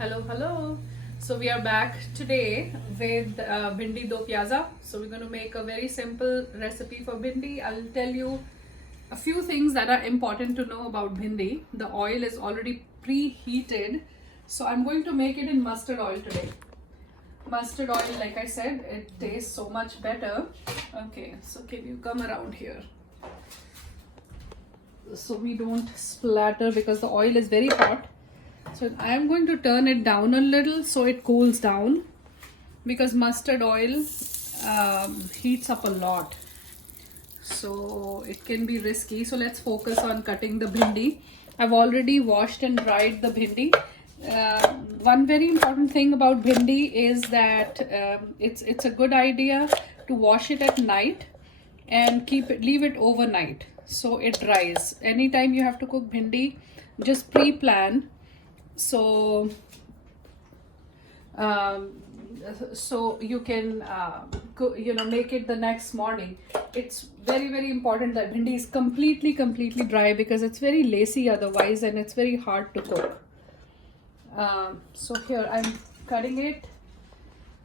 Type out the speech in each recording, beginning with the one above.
Hello, hello. So we are back today with bhindi do pyaza. So we're going to make a very simple recipe for bhindi. I'll tell you a few things that are important to know about bhindi. The oil is already preheated. So I'm going to make it in mustard oil today. Mustard oil, like I said, it tastes so much better. Okay, so can you come around here? So we don't splatter because the oil is very hot. So I am going to turn it down a little so it cools down, because mustard oil heats up a lot. So it can be risky. So let's focus on cutting the bhindi. I've already washed and dried the bhindi. One very important thing about bhindi is that it's a good idea to wash it at night and leave it overnight so it dries. Anytime you have to cook bhindi, just pre-plan so you can make it the next morning. It's very important that bhindi is completely dry, because it's very lacy otherwise and it's very hard to cook. So here I'm cutting it.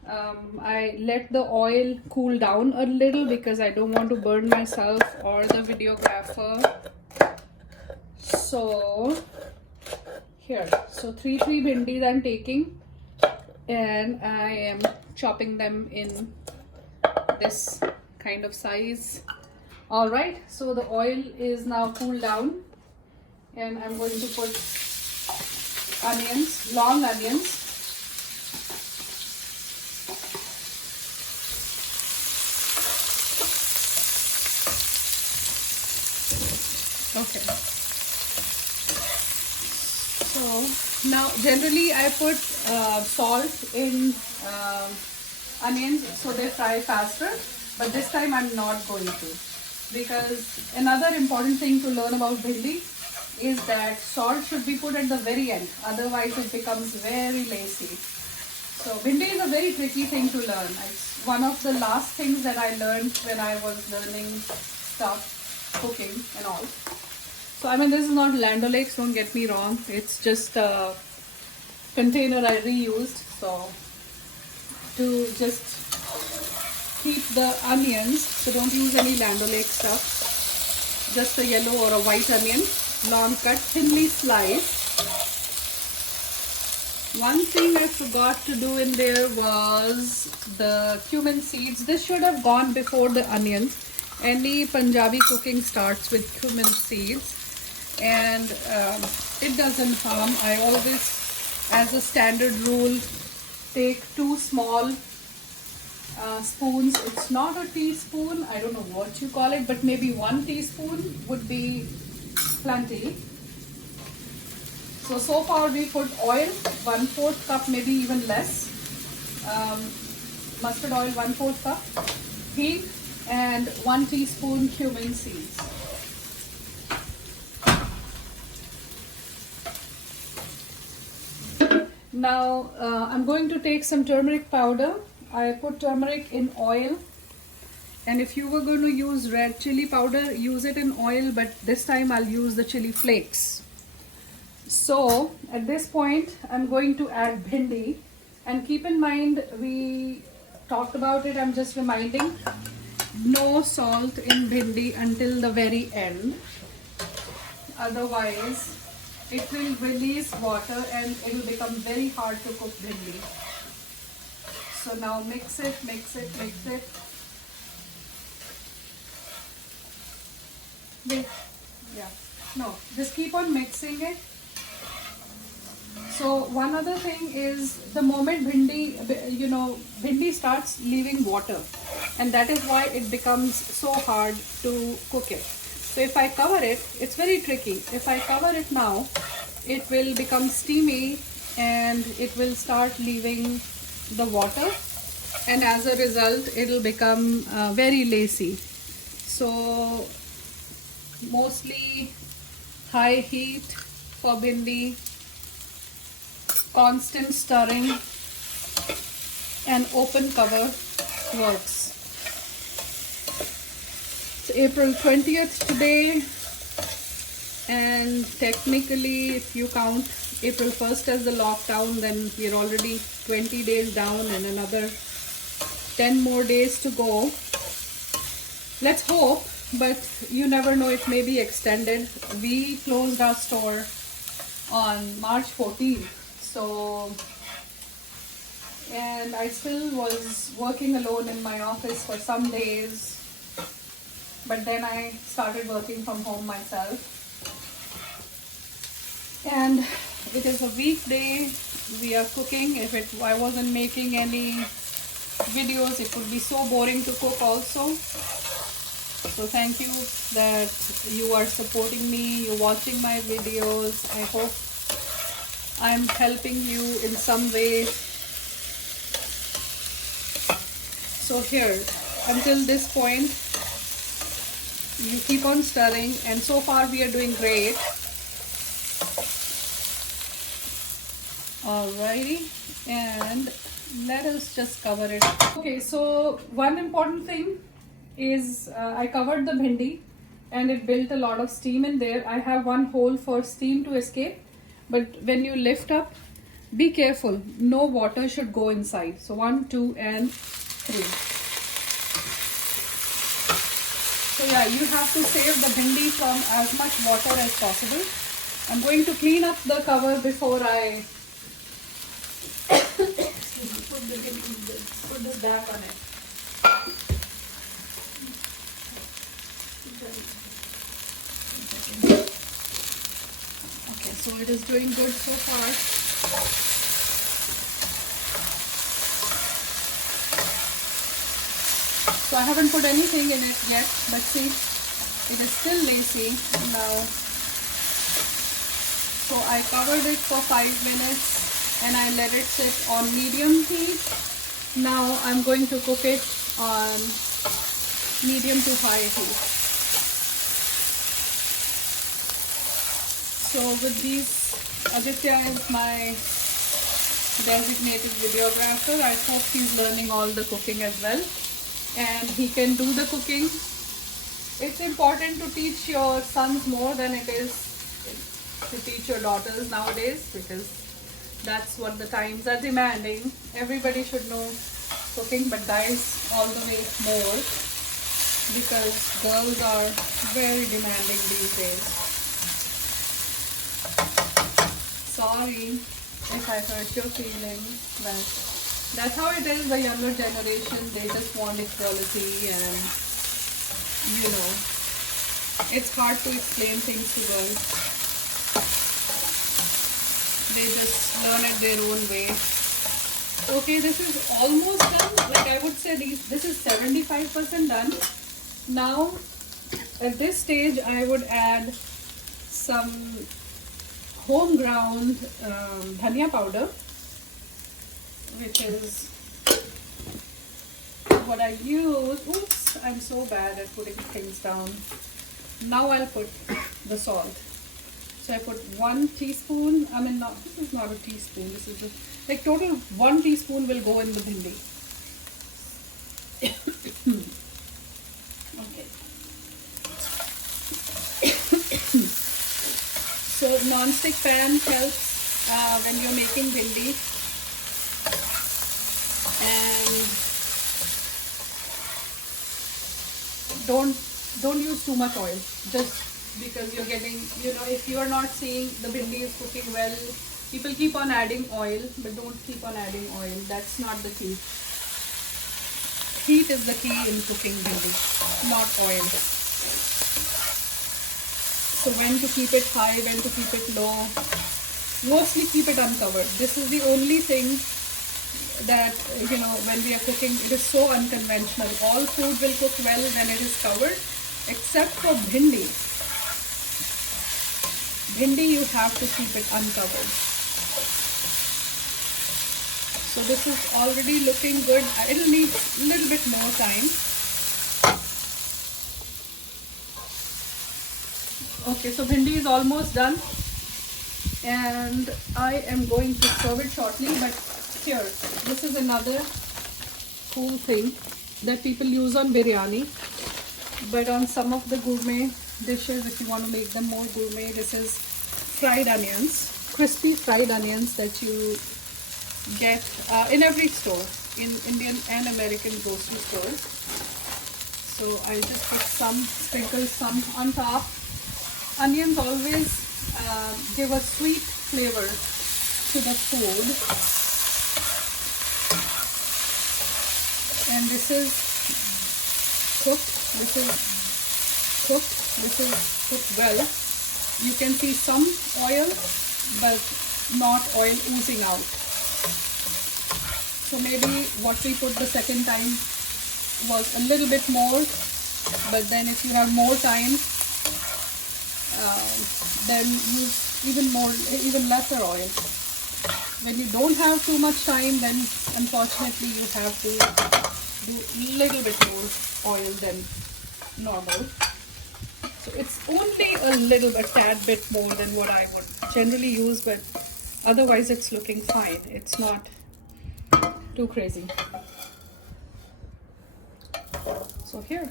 I let the oil cool down a little because I don't want to burn myself or the videographer. So here, so three bhindis I'm taking, and I am chopping them in this kind of size. All right, so the oil is now cooled down, and I'm going to put onions, long onions. Okay. So now generally I put salt in onions so they fry faster, but this time I'm not going to, because another important thing to learn about bhindi is that salt should be put at the very end, otherwise it becomes very lacy. So bhindi is a very tricky thing to learn. It's one of the last things that I learned when I was learning stuff, cooking and all. So I mean, this is not Land O'Lakes, don't get me wrong. It's just a container I reused. So to just keep the onions, so don't use any Land O'Lakes stuff. Just a yellow or a white onion, long cut, thinly sliced. One thing I forgot to do in there was the cumin seeds. This should have gone before the onions. Any Punjabi cooking starts with cumin seeds, and it doesn't harm. I always, as a standard rule, take 2 small spoons. It's not a teaspoon, I don't know what you call it, but maybe 1 teaspoon would be plenty. So far we put oil, 1/4 cup, maybe even less. Mustard oil, 1/4 cup. Heat, and 1 teaspoon cumin seeds. Now I'm going to take some turmeric powder. I put turmeric in oil, and if you were going to use red chili powder, use it in oil, but this time I'll use the chili flakes. So at this point I'm going to add bhindi, and keep in mind we talked about it, I'm just reminding, no salt in bhindi until the very end, otherwise it will release water and it will become very hard to cook bhindi. So now mix it. Just keep on mixing it. So one other thing is, the moment bhindi starts leaving water, and that is why it becomes so hard to cook it. So if I cover it, it's very tricky. If I cover it now, it will become steamy and it will start leaving the water, and as a result it will become very lacy. So mostly high heat for bhindi, constant stirring and open cover works. It's April 20th today, and technically if you count April 1st as the lockdown, then we're already 20 days down and another 10 more days to go. Let's hope, but you never know, it may be extended. We closed our store on March 14th, so, and I still was working alone in my office for some days, but then I started working from home myself. And it is a weekday, we are cooking. If I wasn't making any videos, it would be so boring to cook also. So thank you that you are supporting me, you're watching my videos. I hope I'm helping you in some way. So here, until this point, you keep on stirring, and so far we are doing great. Alrighty, and let us just cover it. Okay, so one important thing is I covered the bhindi and it built a lot of steam in there. I have one hole for steam to escape, but when you lift up, be careful, no water should go inside. So 1, 2 and 3. So yeah, you have to save the bhindi from as much water as possible. I'm going to clean up the cover before I put this back on it. Okay, so it is doing good so far. So I haven't put anything in it yet, but see, it is still lacy now. So I covered it for 5 minutes and I let it sit on medium heat. Now I'm going to cook it on medium to high heat. So with these, Aditya is my designated videographer. I hope he's learning all the cooking as well, and he can do the cooking. It's important to teach your sons more than it is to teach your daughters nowadays, because that's what the times are demanding. Everybody should know cooking, but guys all the way more, because girls are very demanding these days. Sorry if I hurt your feelings, but that's how it is. The younger generation, they just want equality, and you know, it's hard to explain things to girls. They just learn at their own way. Okay, this is almost done. Like I would say this is 75% done. Now at this stage I would add some home ground dhania powder, which is what I use. Oops, I'm so bad at putting things down. Now I'll put the salt. So I put 1 teaspoon. I mean, not, this is not a teaspoon. This is like total 1 teaspoon will go in the bhindi. Okay. So non-stick pan helps when you're making bhindi, and don't use too much oil, just because you're getting, you know, if you are not seeing the bhindi is cooking well, people keep on adding oil, but don't keep on adding oil. That's not the key. Heat is the key in cooking bhindi, not oil. So when to keep it high, when to keep it low. Mostly keep it uncovered. This is the only thing that, you know, when we are cooking, it is so unconventional. All food will cook well when it is covered, except for bhindi. Bhindi you have to keep it uncovered. So this is already looking good. It'll need a little bit more time. Okay, so bhindi is almost done, and I am going to serve it shortly. But here, this is another cool thing that people use on biryani, but on some of the gourmet dishes, if you want to make them more gourmet, this is fried onions. crispy fried onions that you get in every store, in Indian and American grocery stores. So I just put some, sprinkle some on top. Onions always give a sweet flavor to the food. And this is cooked, this is cooked, this is cooked well. You can see some oil, but not oil oozing out. So maybe what we put the second time was a little bit more, but then if you have more time, then use even lesser oil. When you don't have too much time, then unfortunately you have to do a little bit more oil than normal. So it's only a little bit, tad bit more than what I would generally use, but otherwise it's looking fine. It's not too crazy. So here,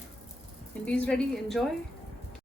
Indi's ready. Enjoy.